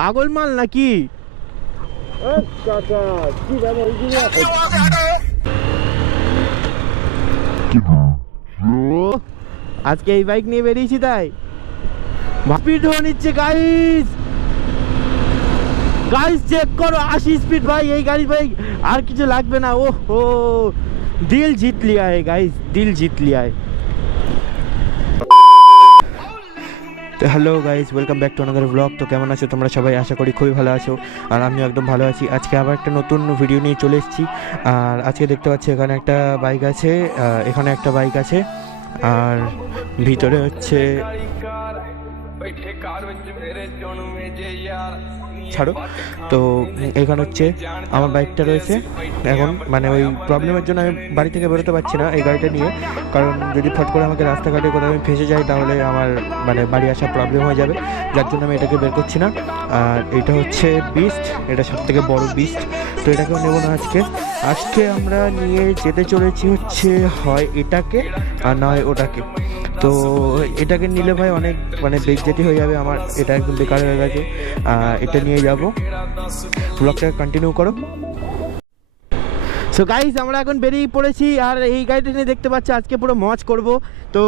পাগল মাল নাকি? আজকে এই বাইক নিয়ে বেরিয়েছি তাই স্পিড হয়ে নিচ্ছে গাইস। গাইস চেক করো 80 স্পিড ভাই এই গাড়ি ভাই, আর কিছু লাগবে না। ও হো দিল জিত লিয়া है गाइस, दिल जीत लिया है। তো hello guys, welcome back to another blog. তো কেমন আছো তোমরা সবাই? আশা করি খুবই ভালো আছো, আর আমিও একদম ভালো আছি। আজকে আবার একটা নতুন ভিডিও নিয়ে চলে এসেছি। আর আজকে দেখতে পাচ্ছি এখানে একটা বাইক আছে, এখানে একটা বাইক আছে, আর ভিতরে হচ্ছে ছাড়ো। তো এখানে হচ্ছে আমার বাইকটা রয়েছে এখন, মানে ওই প্রবলেমের জন্য আমি বাড়ি থেকে বেরোতে পারছি না এই গাড়িটা নিয়ে, কারণ যদি ফট করে আমাকে রাস্তাঘাটে কোথাও আমি ফেসে যাই তাহলে আমার মানে বাড়ি আসা প্রবলেম হয়ে যাবে, যার জন্য আমি এটাকে বের করছি না। আর এটা হচ্ছে বিস্ট, এটা সব থেকে বড় বিস্ট, তো এটাকেও নেবো না আজকে আমরা নিয়ে যেতে চলেছি হচ্ছে হয় এটাকে আর নয় ওটাকে। তো এটাকে নিলে ভাই অনেক মানে বেজ্জতি হয়ে যাবে আমার, এটা একদম বেকার হয়ে গেছে। এটা নিয়ে যাব, ব্লগটাকে কন্টিনিউ করো। সো গাইস আমরা এখন বেরিয়ে পড়েছি, আর এই গাড়িটা নিয়ে দেখতে পাচ্ছি আজকে পুরো মজ করব। তো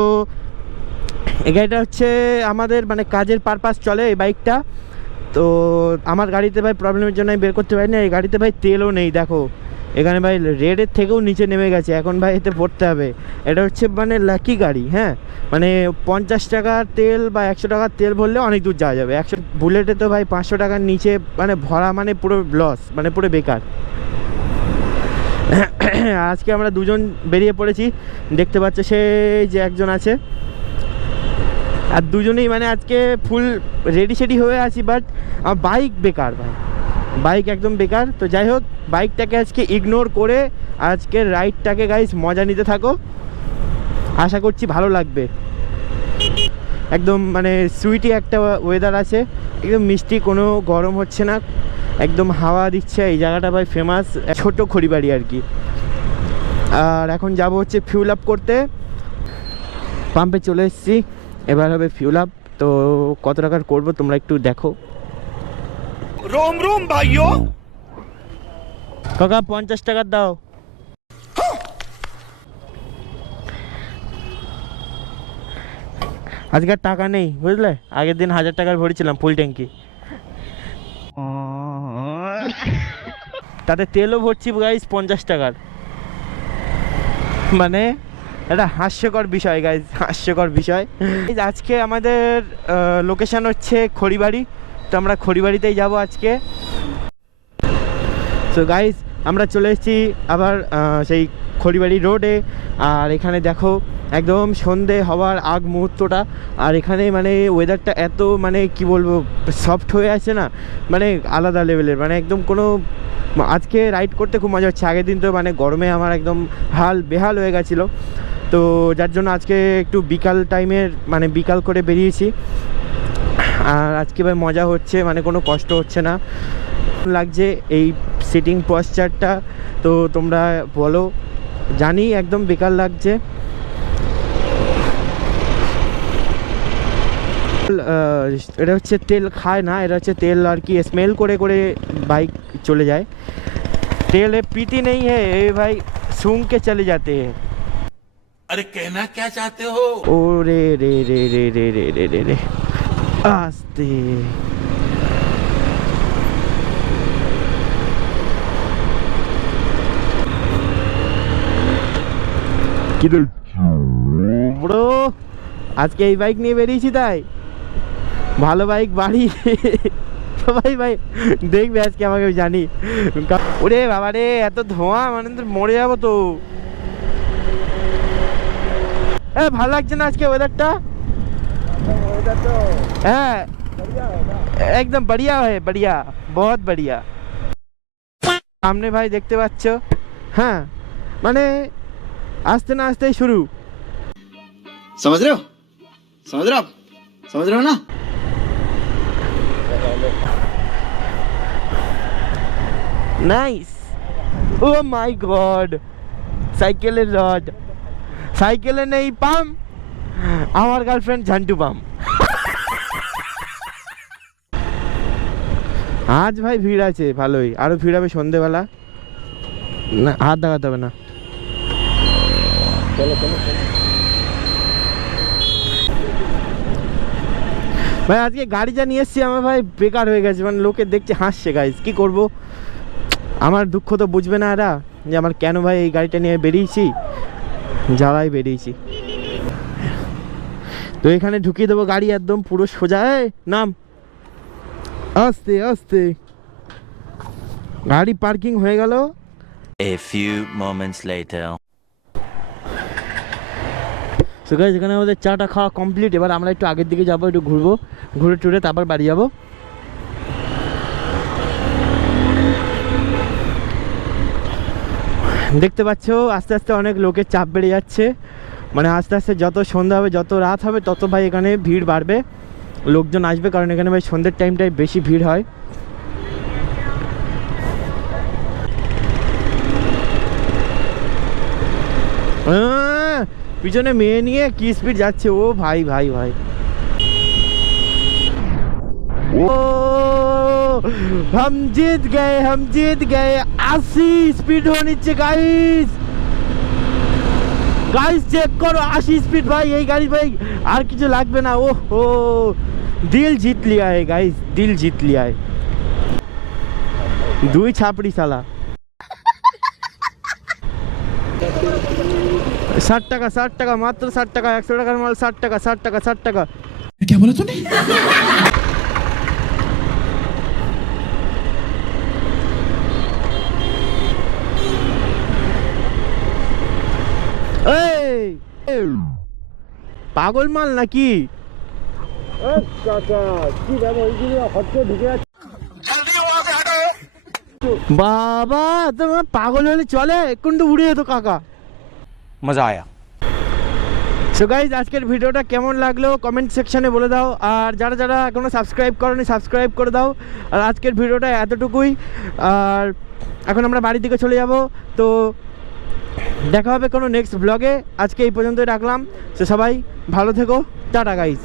এই গাড়িটা হচ্ছে আমাদের মানে কাজের পারপাস চলে এই বাইকটা। তো আমার গাড়িতে ভাই প্রবলেমের জন্য আমি বের করতে পারি না, এই গাড়িতে ভাই তেলও নেই। দেখো এখানে ভাই রেডের থেকেও নিচে নেমে গেছে, এখন ভাই এতে পড়তে হবে। এটা হচ্ছে মানে লাকি গাড়ি, হ্যাঁ মানে 50 টাকার তেল বা 100 টাকার তেল ভরলে অনেক দূর যাওয়া যাবে। 100 বুলেটে তো ভাই 500 টাকার নিচে মানে ভরা মানে পুরো লস, মানে পুরো বেকার। আজকে আমরা দুজন বেরিয়ে পড়েছি, দেখতে পাচ্ছ সেই যে একজন আছে, আর দুজনেই মানে আজকে ফুল রেডি সেডি হয়ে আছি, বাট আমার বাইক বেকার ভাই, বাইক একদম বেকার। তো যাই হোক বাইকটাকে আজকে ইগনোর করে আজকে রাইডটাকে গাইস মজা নিতে থাকো, আশা করছি ভালো লাগবে। একদম মানে সুইটি একটা ওয়েদার আছে, একদম মিষ্টি, কোনো গরম হচ্ছে না, একদম হাওয়া দিচ্ছে। এই জায়গাটা ভাই ফেমাস, ছোট খড়িবাড়ি আর কি। আর এখন যাব হচ্ছে ফিউল আপ করতে, পাম্পে চলে এসেছি, এবার হবে ফিউল আপ। তো কত টাকার করবো তোমরা একটু দেখো। रोम रोम भाइयों, কাকা 50 টাকার দাও। আজকে টাকা নেই বুঝলে, আগের দিন 1000 টাকার ভরেছিলাম ফুল ট্যাঙ্কি, তাতে তেলও ভরছি গাইস 50 টাকার। মানে এটা হাস্যকর বিষয় গাইস, হাস্যকর বিষয়। আজকে আমাদের লোকেশন হচ্ছে খড়িবাড়ি, তো আমরা খড়িবাড়িতেই যাব আজকে। সো গাইস আমরা চলে এসেছি আবার সেই খড়িবাড়ি রোডে, আর এখানে দেখো একদম সন্ধে হওয়ার আগ মুহূর্তটা, আর এখানে মানে ওয়েদারটা এত মানে কি বলবো সফট হয়ে আছে না, মানে আলাদা লেভেলের, মানে একদম কোনো আজকে রাইড করতে খুব মজা হচ্ছে। আগের দিন তো মানে গরমে আমার একদম বেহাল হয়ে গেছিলো, তো যার জন্য আজকে একটু বিকাল টাইমের মানে বিকাল করে বেরিয়েছি, আর আজকে ভাই মজা হচ্ছে, মানে কোনো কষ্ট হচ্ছে না লাগছে এই সিটিং পশ্চারটা। তো তোমরা বলো, জানি একদম বেকার লাগছে। এটা হচ্ছে তেল খায় না, এটা হচ্ছে তেল আর কি স্মেল করে করে বাইক চলে যায়। तेल पीती नहीं है ये भाई, सूंघ के चले जाते हैं। अरे कहना क्या चाहते हो? ओ रे रे रे रे रे रे रे रे रे आस्ते। ব্রো আজকে এই বাইক নিয়ে বেরিয়েছি তাই ভালো বাইক বাড়ি সবাই ভাই দেখবে আজকে আমাকে, জানি। ওরে বাবা রে এত ধোঁয়া, মানে তো মরে যাবো তো। ভালো লাগছে না আজকে ওয়েদারটা? হ্যাঁ একদম বড়িয়া হয়, বড়িয়া, বহুত বড়িয়া। সামনে ভাই দেখতে পাচ্ছ, হ্যাঁ মানে আস্তে না আস্তেই শুরু। समझ रहे हो? समझ रहे हो आप? समझ रहे हो ना? নাইস, ও মাই গড, সাইকেলের রড, সাইকেলে নেই পাম, আমার গার্লফ্রেন্ড ঝান্টু পাম। আজ ভাই ভিড় আছে ভালোই, আরো ভিড় হবে সন্ধেবেলা। না হাত দেখাতে হবে না। ভাই আজকে গাড়ি যা নিয়ে এসছি আমার ভাই বেকার হয়ে গেছে, মানে লোকে দেখছে হাসছে। গাইজ কি করব, আমার দুঃখ তো বুঝবে না এরা যে আমার কেন ভাই এই গাড়িটা নিয়ে বেরিয়েছি, জ্বালাই বেরিয়েছি। তো এখানে ঢুকিয়ে দেবো গাড়ি একদম পুরো সোজা। নাম, আস্তে আস্তে। গাড়ি পার্কিং হয়ে গেল। A few moments later. So guys এখানে আমাদের চাটা খাওয়া কমপ্লিট। এবার আমরা একটু আগের দিকে যাবো, একটু ঘুরবো, ঘুরে টুরে তারপর বাড়ি যাবো। দেখতে পাচ্ছ আস্তে আস্তে অনেক লোকের চাপ বেড়ে যাচ্ছে, মানে আস্তে আস্তে যত সন্ধ্যা হবে যত রাত হবে তত ভাই এখানে ভিড় বাড়বে, লোকজন আসবে, কারণ এখানে ভাই সন্ধ্যের টাইমটাই বেশি ভিড় হয়। পিছনে মেয়ে নিয়ে কি স্পিড যাচ্ছে ও ভাই ভাই ভাই। ও हम जीत गए 80 স্পিড হয়ে নিচ্ছে গাইস। গাইস চেক করো 80 স্পিড ভাই এই গাড়ি ভাই, আর কিছু লাগবে না। ও হো দিল জিত লিয়া है गाइस, दिल जीत लिया है। দুই ছাপড়ি শালা। 60 টাকা মাত্র 60 টাকা, 100 টাকার মাল 60 টাকা 60 টাকা। क्या बोला तूने? পাগল মাল নাকি? বাবা তোমার পাগল হলে চলে, কিন্তু উড়ে যেত কাকা। मजा आया। সো গাইজ আজকের ভিডিওটা কেমন লাগলো কমেন্ট সেকশনে বলে দাও, আর যারা যারা এখনো সাবস্ক্রাইব করোনি সাবস্ক্রাইব করে দাও। আর আজকের ভিডিওটা এতটুকুই, আর এখন আমরা বাড়ির দিকে চলে যাব। তো দেখা হবে কোনো নেক্সট ব্লগে, আজকে এই পর্যন্তই রাখলাম। সো সবাই ভালো থেকো, টাটা গাইজ।